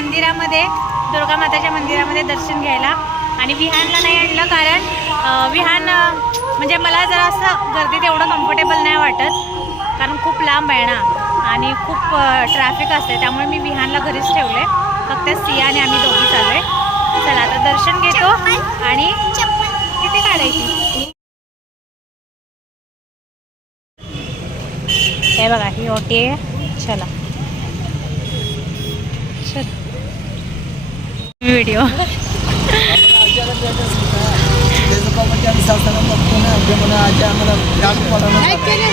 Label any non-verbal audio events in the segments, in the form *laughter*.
मंदिरामध्ये दुर्गा माताच्या मंदिरामध्ये दर्शन घ्यायला. आणि विहानला नाही आणलं कारण विहान म्हणजे मला जरा असं गर्दीत एवढं कम्फर्टेबल नाही वाटत. कारण खूप लांब आहे ना. आणि खूप ट्रॅफिक असते. त्यामुळे मी विहानला घरीच ठेवले फक्त सिया आणि आम्ही दोघी चालू आहे चला आता दर्शन घेतो. आणि किती काढायची? हे बघा ही ओटी आहे. चला. चल. Video.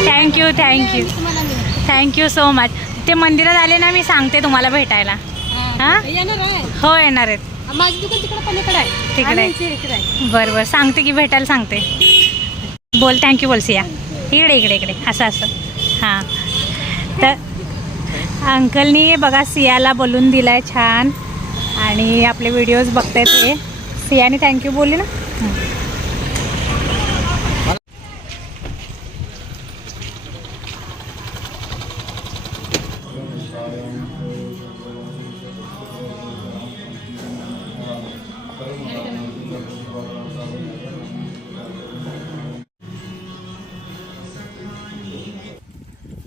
Thank you thank you thank you so much ते मंदिरात आले ना मी सांगते तुम्हाला भेटायला. हा? हो येणार आहेत. तिकडे आहे. बरं बरं. सांगते की भेटायला सांगते. बोल थँक्यू बोल सिया. इकडे इकडे इकडे. असं असं. हां. तर अंकलनी बघा सियाला बोलून दिलाय छान. आणि आपले व्हिडिओज बघतायत हे. सियाने थँक्यू बोलली ना?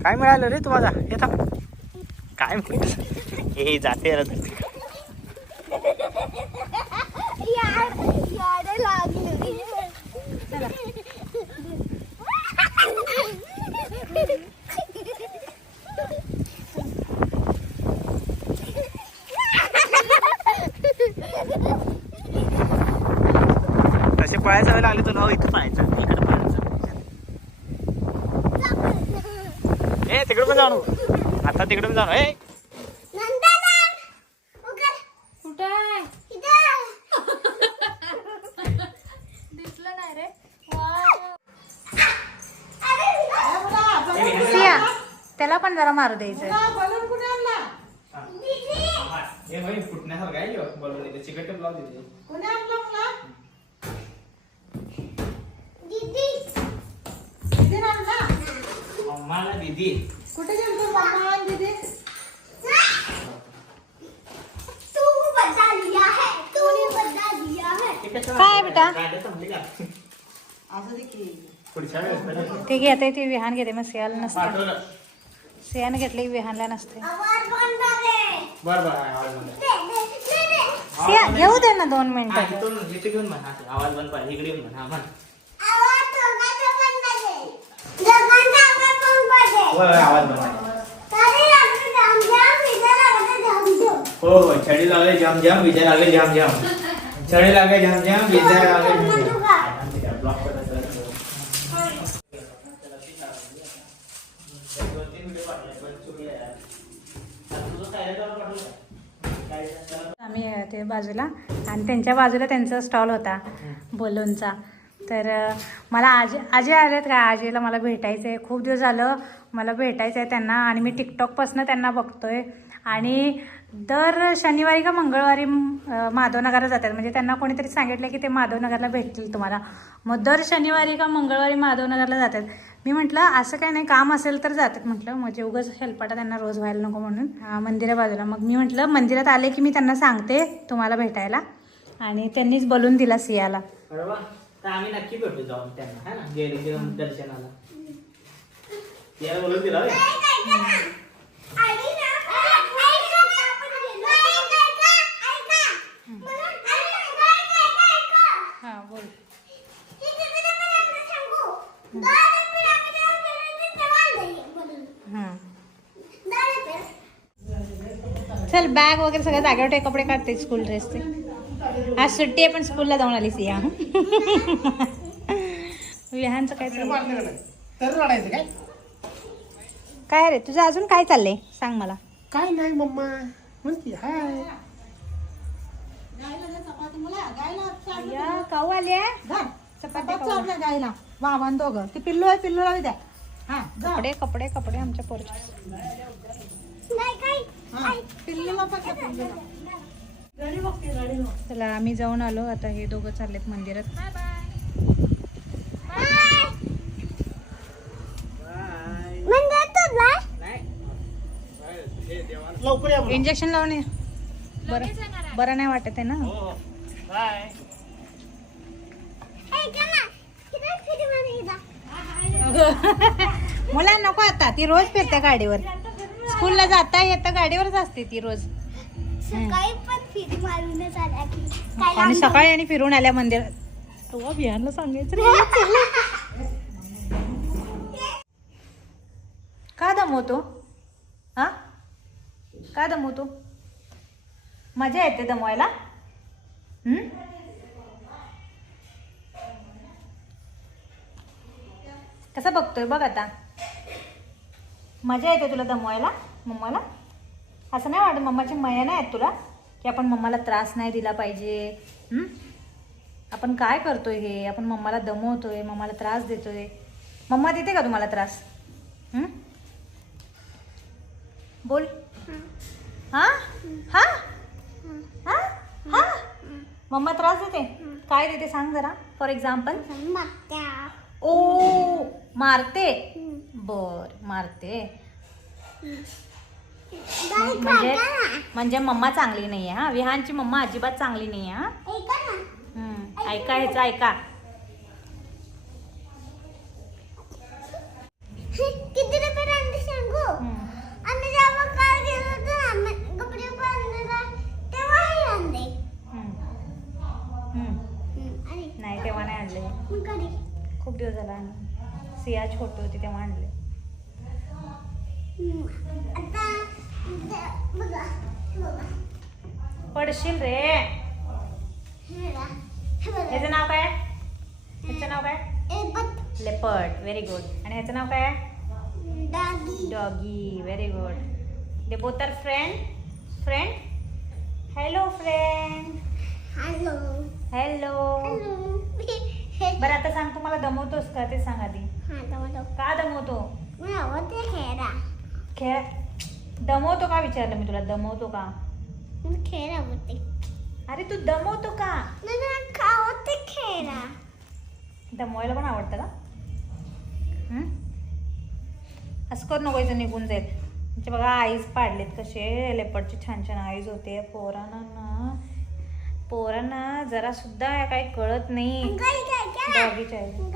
काय मिळालं रे तुम्हाला येता काय मिळालं? हे जाते रे तू. तसे पळायचा वेळेला आले तुला इथं पळायचं इकडे पळायचं ए तिकडे पण नको. आता तिकडे पण जाऊ ए कुठं आहे दिसलं नाही रे सिया त्याला पण जरा मारू द्यायचं. हे भाई फुटण्यासारखं आहे. बोलून चिकट मला? दीदी. कुठे दीदी. काय बेटा. ते घेते ती विहान घेते मग सियाला नसते. पाठवलं. सियाने घेतली की विहानला नसते बरं बरं आहे, आवाज बंद आहे. सिया घेऊ दे ना दोन हा, मिनिटं इथून इथे घेऊन म्हण हा, आवाज बंद पाहिजे इकडे येऊन म्हण हा म्हण होय होय आवाज बंद आहे. हो हो छडी लागे जाम जाम विजय लागे जाम जाम छडी लागे जाम जाम विजय लागे जाम जाम आम्ही ते बाजूला आणि त्यांच्या बाजूला त्यांचा स्टॉल होता बलूनचा. तर मला आजी आजी आलेत का? आजीला मला भेटायचं आहे खूप दिवस झालं मला भेटायचं आहे त्यांना आणि मी टिकटॉकपासून त्यांना बघतोय. आणि दर शनिवारी का मंगळवारी माधवनगरला जातात. म्हणजे त्यांना कोणीतरी सांगितलं की ते माधवनगरला भेटतील तुम्हाला. मग दर शनिवारी का मंगळवारी माधवनगरला जातात. मी म्हटलं असं काही नाही काम असेल तर जातात. म्हटलं म्हणजे उगाच हेल्पाटा त्यांना रोज व्हायला नको म्हणून. हा, मंदिरा बाजूला. मग मी म्हटलं मंदिरात आले की मी त्यांना सांगते तुम्हाला भेटायला. आणि त्यांनीच बोलून दिला सियाला. आम्ही नक्की भेटू जाऊन त्यांना है गेले दर्शनाला. बोलून दिला? हां बोल हां चल बॅग वगैरे सगळं जागेवर ठेव कपडे काढते स्कूल ड्रेसचे आज सुट्टी आहे पण स्कूलला जाऊन आली सिया विहानचं काय चाललंय? तर रडायचं काय? काय रे तुझं अजून काय चाललंय? सांग मला. काय नाही मम्मा. म्हणते हाय. या काऊ गायला. बाबान दोघं. ते पिल्लू आहे पिल्लू लावी द्या. हा. कपडे कपडे कपडे आमच्या पोरचे हा. पिल्लूला पकडा, पिल्लूला. चला आम्ही जाऊन आलो. आता हे दोघं चाललेत मंदिरात. इंजेक्शन लावणे बरं बरं नाही वाटत आहे ना? हो बाय *laughs* मला नको आता ती रोज फिरते गाडीवर. स्कूलला जाता येता गाडीवरच असते ती रोज. सकाळी पण फिरी मारूनच आल्या की काय आणि सकाळी आणि फिरून आल्या मंदिरात तेव्हा बिहारला सांगायचं रे. का दमवतो? हा? का दमवतो? मजा येते दमवायला? हम्म? कसं बघतोय बघ आता. मजा येते तुला दमवायला? मम्माला? असं नाही वाटत मम्माची मया नाही आहेत तुला? की आपण मम्माला त्रास नाही दिला पाहिजे? आपण काय करतोय हे? आपण मम्माला दमवतोय मम्माला त्रास देतोय. मम्मा देते का तुम्हाला त्रास? हं? बोल. हा? हा? हा? हा? मम्मा त्रास देते? काय देते सांग जरा फॉर एक्झाम्पल ओ मारते? बर मारते. म्हणजे म्हणजे मम्मा चांगली नाही आहे हा? विहानची मम्मा अजिबात चांगली नाही आहे हा? ऐका ह्याचं ऐका. नाही तेव्हा नाही आणले. खूप दिवस झाला सिया छोटी होती तेव्हा आणले. पडशील रे. ह्याचं नाव काय? ह्याचं नाव काय. लेपर्ड. व्हेरी गुड आणि ह्याचं नाव काय? Doggy doggy very good they both are friend friend hello friend hello hello बरं आता सांग तू मला दमवतोस का? ते सांग आधी. हा का दमवतो? खेळ दमवतो का? विचारलं मी तुला दमवतो का? खेळ आवडते अरे तू दमवतो का? आवडते खेळा दमवायला पण आवडतं का? असं कर नको इथं निघून जाईल. म्हणजे बघा आईज पाडलेत कसे लेपडचे छान छान आईज होते. पोरांना ना पोरांना जरा सुद्धा काही कळत नाही. डॉगीच्या आईज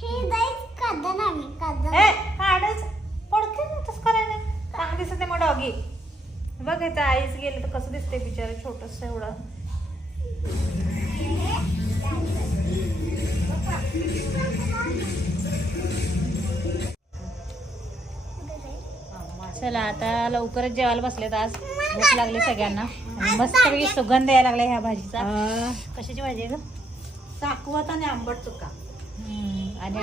हे गाईस काढा ना मी काढा ए काढायचं पडते ना तसं करायला चांगलं दिसत नाही मग डॉगी बघ इथं आईच गेलं तर कसं दिसतंय बिचारं छोटस एवढं. चला आता लवकरच जेवायला बसलेत आज. भूक लागली सगळ्यांना. आणि मस्तपैकी सुगंध यायला लागला ह्या भाजीचा. कशाची भाजी आहे ग? साकवत आणि आंबट चुका आणि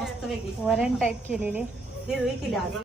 मस्त वरण टाईप केलेली. हिरवी केली आज.